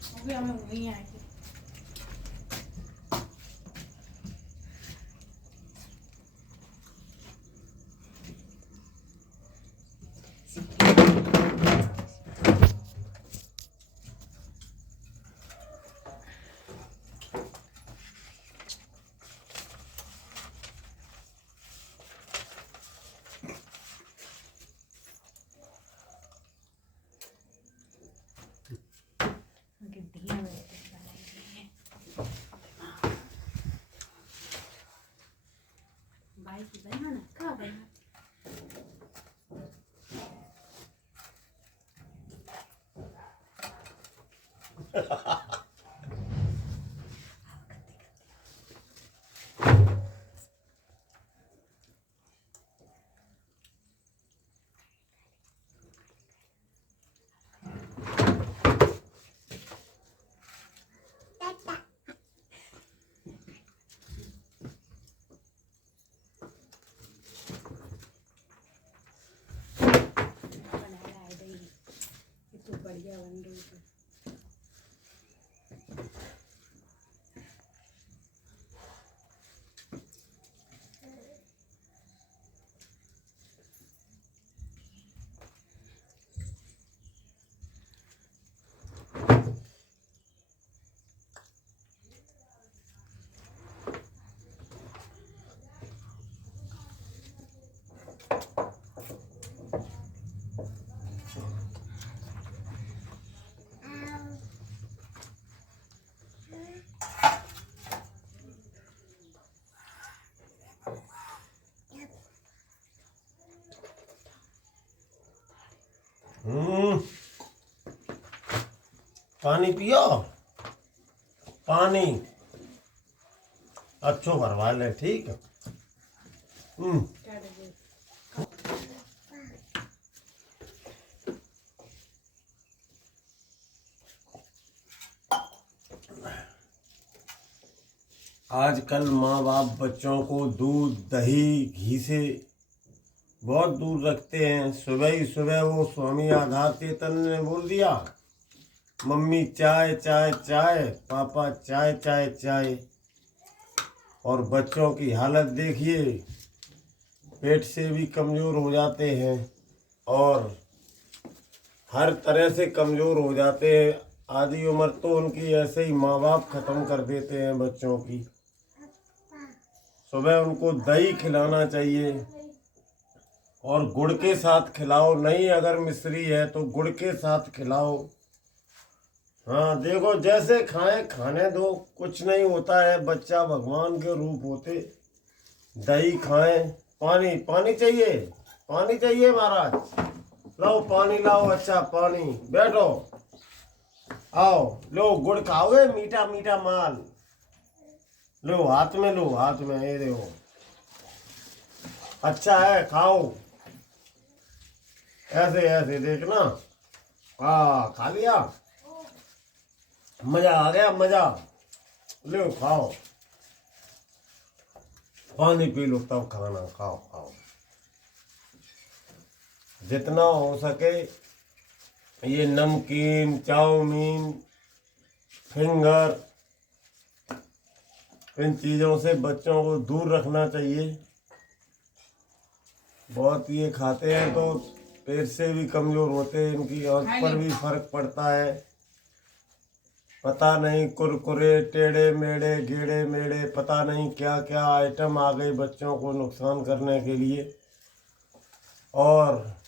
अभी हमें वहीं आएगी। भाई की बना ना का बना बनाया है दही। ये तो बढ़िया बन रही है। पानी पियो, पानी अच्छो भरवा ले, ठीक है। आजकल माँ बाप बच्चों को दूध दही घी से बहुत दूर रखते हैं। सुबह ही सुबह वो स्वामी आधार चेतन ने बोल दिया, मम्मी चाय चाय चाय, पापा चाय चाय चाय। और बच्चों की हालत देखिए, पेट से भी कमज़ोर हो जाते हैं और हर तरह से कमज़ोर हो जाते हैं। आधी उम्र तो उनकी ऐसे ही माँ बाप ख़त्म कर देते हैं बच्चों की। सुबह उनको दही खिलाना चाहिए और गुड़ के साथ खिलाओ, नहीं अगर मिश्री है तो गुड़ के साथ खिलाओ। हाँ देखो, जैसे खाएं खाने दो, कुछ नहीं होता है, बच्चा भगवान के रूप होते। दही खाएं, पानी पानी चाहिए, पानी चाहिए महाराज, लाओ पानी लाओ, अच्छा पानी, बैठो, आओ लो, गुड़ खाओगे, मीठा मीठा माल लो, हाथ में लो, हाथ में, ये देखो अच्छा है, खाओ, ऐसे ऐसे देखना। हाँ खा लिया, मजा आ गया, मजा लो, खाओ, पानी पी लो तब खाना खाओ, खाओ जितना हो सके। ये नमकीन, चाउमीन, फिंगर, इन चीज़ों से बच्चों को दूर रखना चाहिए। बहुत ये खाते हैं तो पेट से भी कमज़ोर होते हैं, इनकी आँख पर भी फर्क पड़ता है। पता नहीं कुरकुरे टेढ़े मेढ़े गेड़े मेढ़े पता नहीं क्या क्या आइटम आ गए बच्चों को नुकसान करने के लिए। और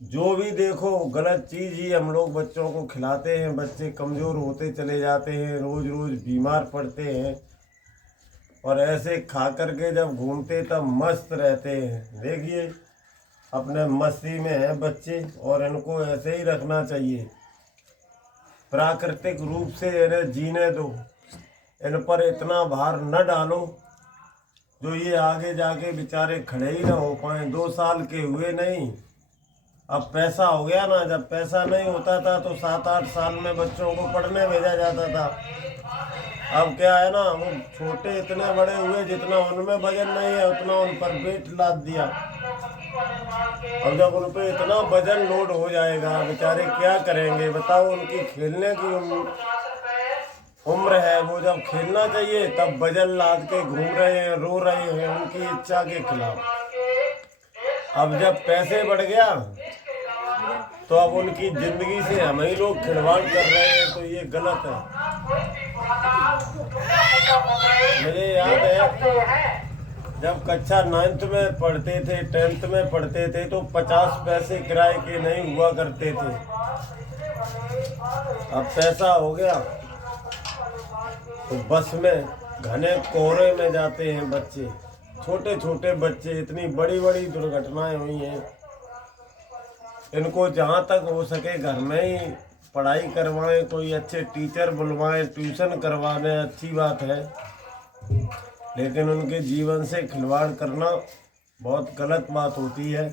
जो भी देखो गलत चीज़ ही हम लोग बच्चों को खिलाते हैं, बच्चे कमज़ोर होते चले जाते हैं, रोज़ रोज़ बीमार पड़ते हैं। और ऐसे खा करके जब घूमते तब मस्त रहते हैं। देखिए अपने मस्ती में हैं बच्चे, और इनको ऐसे ही रखना चाहिए, प्राकृतिक रूप से इन्हें जीने दो, इन पर इतना भार न डालो जो ये आगे जाके बेचारे खड़े ही ना हो पाए। 2 साल के हुए नहीं अब पैसा हो गया ना, जब पैसा नहीं होता था तो 7-8 साल में बच्चों को पढ़ने भेजा जाता था। अब क्या है ना, वो छोटे इतने बड़े हुए, जितना उनमें वजन नहीं है उतना उन पर वेट लाद दिया। अब जब उन पे इतना वजन लोड हो जाएगा, बेचारे क्या करेंगे बताओ। उनकी खेलने की उम्र है, वो जब खेलना चाहिए तब वजन लाद के घूम रहे हैं, रो रहे हैं उनकी इच्छा के खिलाफ। अब जब पैसे बढ़ गया तो अब उनकी जिंदगी से हम ही लोग खिलवाड़ कर रहे हैं, तो ये गलत है। मुझे याद है जब कक्षा 9th में पढ़ते थे, 10th में पढ़ते थे, तो 50 पैसे किराए के नहीं हुआ करते थे। अब पैसा हो गया तो बस में घने कोहरे में जाते हैं बच्चे, छोटे छोटे बच्चे। इतनी बड़ी बड़ी दुर्घटनाएं हुई हैं। इनको जहाँ तक हो सके घर में ही पढ़ाई करवाएं, कोई अच्छे टीचर बुलवाएं, ट्यूशन करवा दें, अच्छी बात है। लेकिन उनके जीवन से खिलवाड़ करना बहुत गलत बात होती है।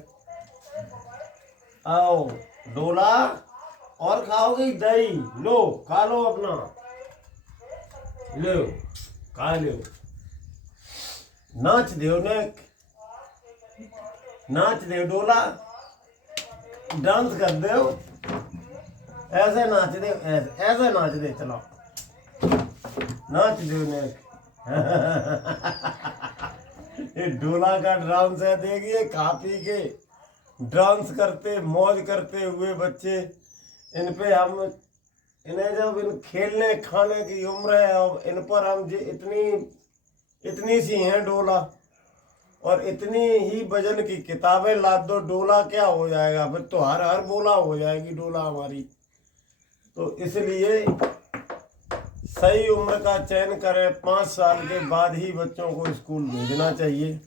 आओ डोला और खाओगी दही, लो खा लो अपना, लो खा लो। नाच दो ने, नाच दो डोला, डांस कर दो, ऐसे नाच दे, ऐसे नाच दे, चलो नाच दो ने। ये डोला का डांस है, देखिए खा पी के डांस करते मौज करते हुए बच्चे। इन पे हम इन्हें जब इन खेलने खाने की उम्र है, अब इन पर हम इतनी सी हैं डोला, और इतनी ही वजन की किताबें लाद दो, डोला क्या हो जाएगा फिर तो हर बोला हो जाएगी डोला हमारी। तो इसलिए सही उम्र का चयन करें, 5 साल के बाद ही बच्चों को स्कूल भेजना चाहिए।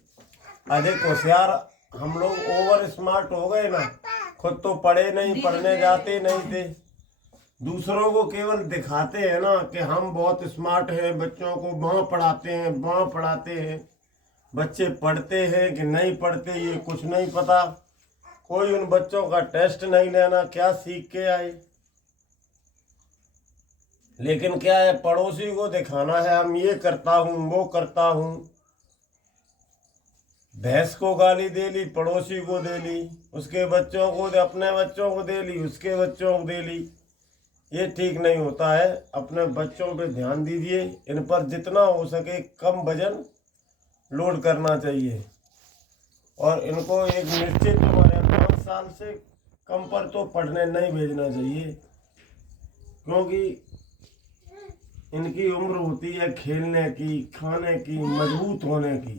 अधिक होशियार हम लोग ओवर स्मार्ट हो गए ना, खुद तो पढ़े नहीं, पढ़ने जाते नहीं थे, दूसरों को केवल दिखाते हैं ना कि हम बहुत स्मार्ट हैं, बच्चों को वहाँ पढ़ाते हैं वहाँ पढ़ाते हैं। बच्चे पढ़ते हैं कि नहीं पढ़ते ये कुछ नहीं पता। कोई उन बच्चों का टेस्ट नहीं लेना क्या सीख के आए। लेकिन क्या है, पड़ोसी को दिखाना है हम ये करता हूँ वो करता हूँ। भैंस को गाली दे ली, पड़ोसी को दे ली, उसके बच्चों को अपने बच्चों को दे ली, उसके बच्चों को दे ली। ये ठीक नहीं होता है। अपने बच्चों पे ध्यान दीजिए, इन पर जितना हो सके कम वजन लोड करना चाहिए, और इनको एक निश्चित उम्र है 5 साल से कम पर तो पढ़ने नहीं भेजना चाहिए, क्योंकि इनकी उम्र होती है खेलने की, खाने की, मजबूत होने की।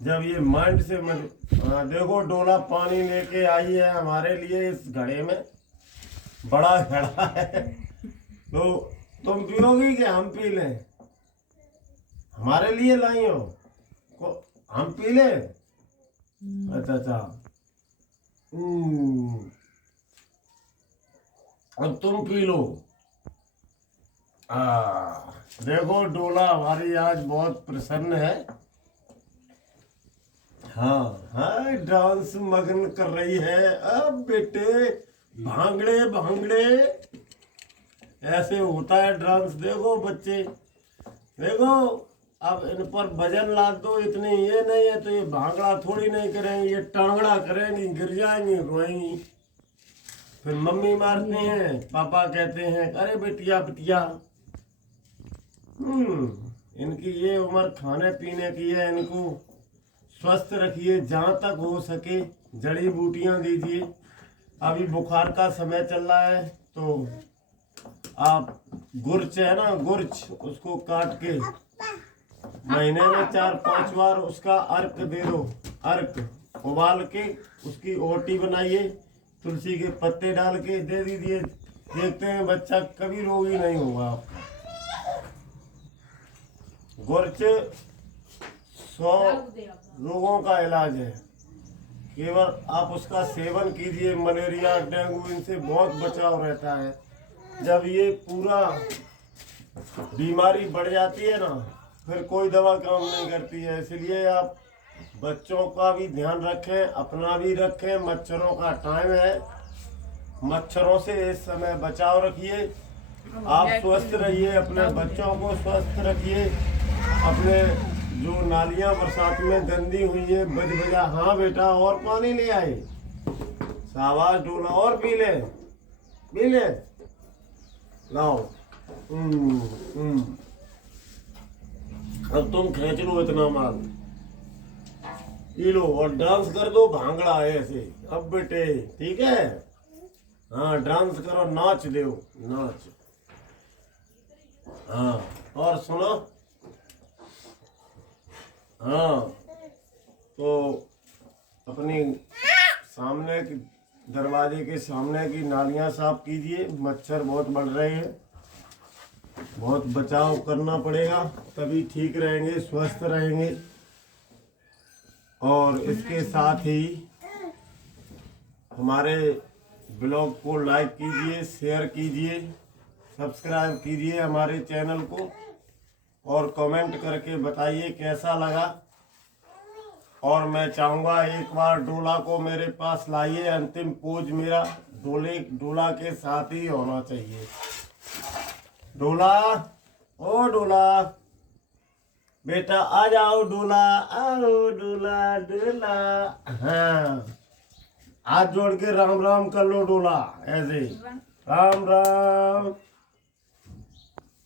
जब ये माइंड से हाँ देखो डोला पानी लेके आई है हमारे लिए, इस घड़े में बड़ा घड़ा है, तो तुम पियोगी कि हम पी लें? हमारे लिए लाई हो, हम पी लें? अच्छा अब तुम पी लो। देखो डोला हमारी आज बहुत प्रसन्न है। हाँ डांस मगन कर रही है। अब बेटे भांगड़े भांगड़े ऐसे होता है डांस। देखो बच्चे देखो, अब इन पर वजन लाद दो, इतनी ये नहीं है तो ये भांगड़ा थोड़ी नहीं करेंगी, ये टांगड़ा करेंगी, गिर जाएंगी, रोएंगी, फिर मम्मी मारते हैं, पापा कहते हैं अरे बिटिया बिटिया। इनकी ये उम्र खाने पीने की है, इनको स्वस्थ रखिए, जहाँ तक हो सके जड़ी बूटियाँ दीजिए। अभी बुखार का समय चल रहा है तो आप गुर्च है ना, गुर्च, उसको काट के महीने में 4-5 बार उसका अर्क दे दो। अर्क उबाल के उसकी ओटी बनाइए, तुलसी के पत्ते डाल के दे दीजिए, देखते हैं बच्चा कभी रोगी नहीं होगा आपका। गुर्च 100 रोगों का इलाज है, केवल आप उसका सेवन कीजिए। मलेरिया डेंगू इनसे बहुत बचाव रहता है। जब ये पूरा बीमारी बढ़ जाती है ना, फिर कोई दवा काम नहीं करती है। इसलिए आप बच्चों का भी ध्यान रखें, अपना भी रखें। मच्छरों का टाइम है, मच्छरों से इस समय बचाव रखिए। आप स्वस्थ रहिए, अपने बच्चों को स्वस्थ रखिए। अपने जो नालियां बरसात में गंदी हुई है बज बजा, हाँ बेटा और पानी ले आए, शाबाश डोला, और पी ले, पी ले, लाओ। अब तुम खींच लो इतना माल, पी लो और डांस कर दो भांगड़ा ऐसे। अब बेटे ठीक है, हाँ डांस करो, नाच दो, नाच। हाँ और सुनो, हाँ तो अपनी सामने की दरवाजे के सामने की नालियां साफ कीजिए। मच्छर बहुत बढ़ रहे हैं, बहुत बचाव करना पड़ेगा, तभी ठीक रहेंगे, स्वस्थ रहेंगे। और इसके साथ ही हमारे ब्लॉग को लाइक कीजिए, शेयर कीजिए, सब्सक्राइब कीजिए हमारे चैनल को, और कमेंट करके बताइए कैसा लगा। और मैं चाहूँगा एक बार डोला को मेरे पास लाइए, अंतिम पोज मेरा डोला के साथ ही होना चाहिए। डोला, ओ डोला बेटा आ जाओ, डोला आओ, डोला डोला। हाँ हाथ जोड़ के राम राम कर लो डोला, ऐसे राम राम।